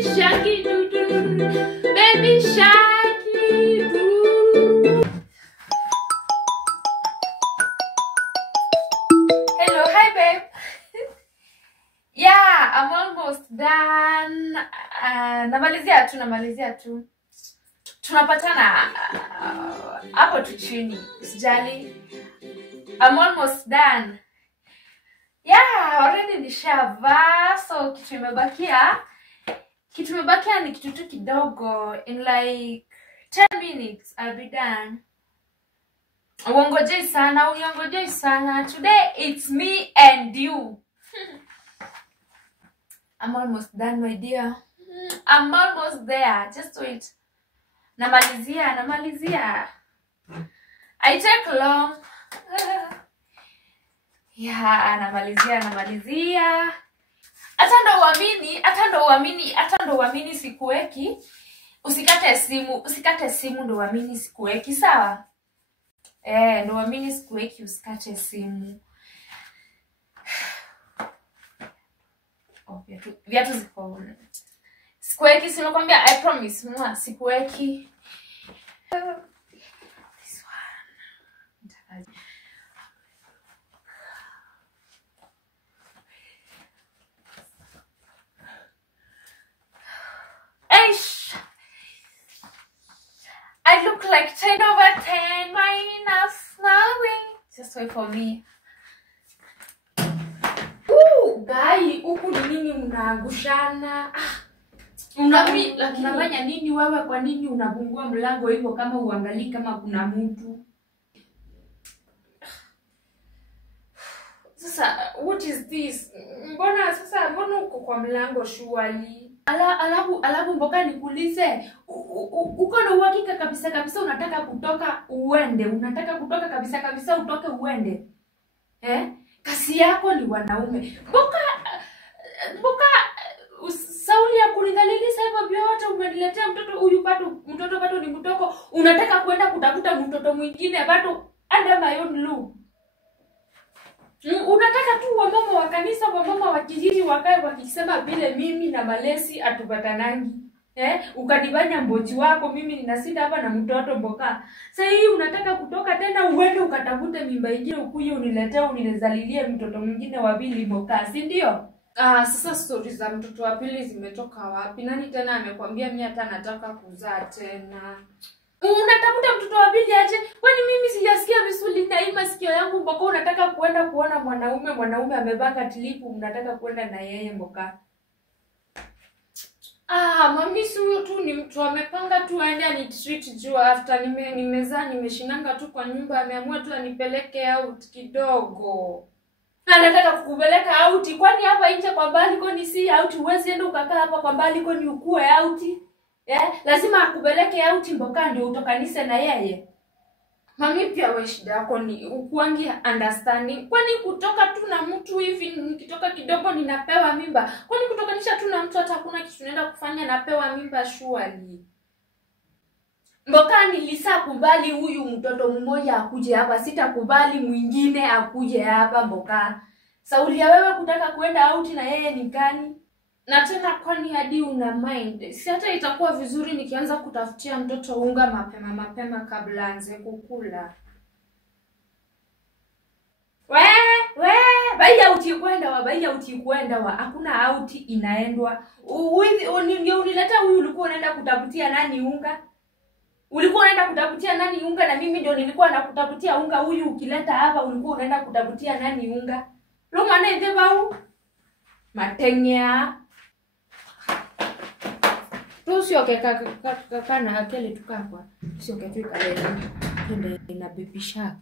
baby sharky doo doo, baby sharky doo. Hello, hi babe. Yeah, I'm almost done. Namalizia tu. Tunapatana hapo tu chini. Usijali. I'm almost done. Yeah, already nishavaa, so kitu imebakia ni kitu tu kidogo. In like 10 minutes I'll be done. Uongojei sana. Today it's me and you. I'm almost done, my dear. I'm almost there. Just wait. Namalizia. I take long. Yeah, namalizia. Hata ndo uamini sikuweki. Usikate simu ndo uamini sikuweki, sawa? Ndo uamini sikuweki, usikate simu. Viatu ziko. Sikuweki, sinakwambia, I promise. Sikuweki. This one. I look like 10/10 minus nothing. Just wait for me. Guy, huku ni nini mnaangushana? Unafanya nini wewe? Kwa nini unabungua mlango hivyo kama uangalii kama kuna mtu? Sasa what is this? Mbona uko kwa mlango surely? Alafu mboka nikuulize, uko na uhakika kabisa unataka kutoka uende? Unataka kutoka kabisa utoke uende? Kasi yako ni wanaume. Mboka Sauli ya kulingalilisa hivyo vyote umeniletea mtoto huyu mtoto pato ni mtoko. Unataka kwenda kutafuta mtoto mwingine pato under my own law. Unataka tu wamama wa kanisa, wamama wa kijiji wakae wakisema vile mimi na Malesi atupatanangi. Ukanibanya mboji wako, mimi ninasita hapa na mtoto mboka. Sasa hii unataka kutoka tena uende ukatafute mimba ingine ukuje uniletee unizalilie mtoto mwingine wa pili mboka, si ndio? Sasa stories za mtoto wa pili zimetoka wapi? Nani tena amekwambia mimi hata nataka kuzaa tena? Unatafuta mtoto wa pili aje? Kwani mimi sijasikia vizuri naima sikio yangu mboka unataka kuenda kuona mwanaume amevaa katilipu mnataka kuenda na yeye mboka? Mami huyo tu ni mtu amepanga tu aende anitreat juu after nimezaa nimeshinanga tu kwa nyumba ameamua tu anipeleke out kidogo. Anataka kukupeleka out kwani hapa nje kwa balcony si out, uwezi enda ukakaa hapa kwa balcony ukue out. Lazima akupeleke out mboka ndio utokanise na yeye. Mami pia wewe shida yako ni ukuangi understanding. Kwani kutoka tu na mtu hivi nikitoka kidogo ninapewa mimba? Kwani kutokanisha tu na mtu hata hakuna kitu naenda kufanya napewa mimba surely? Mboka nilisakubali huyu mtoto mmoja akuje hapa, sitakubali mwingine akuje hapa mboka. Sauli ya wewe kutaka kuenda out na yeye ni gani? Na tena kwani hadi una mind? Si hata itakuwa vizuri nikianza kutafutia mtoto unga mapema kabla anze kukula. Baia utikwenda wa hakuna out inaendwa. Ndio unileta huyu ulikuwa unaenda kutafutia nani unga? Ulikuwa unaenda kutafutia nani unga na mimi ndio nilikuwa nakutafutia unga. Huyu ukileta hapa ulikuwa unaenda kutafutia nani unga? Loma na idebau matenya. Tusioke kaka na akele tukakwa. Tusioke tu ikalele. Twende na baby shark.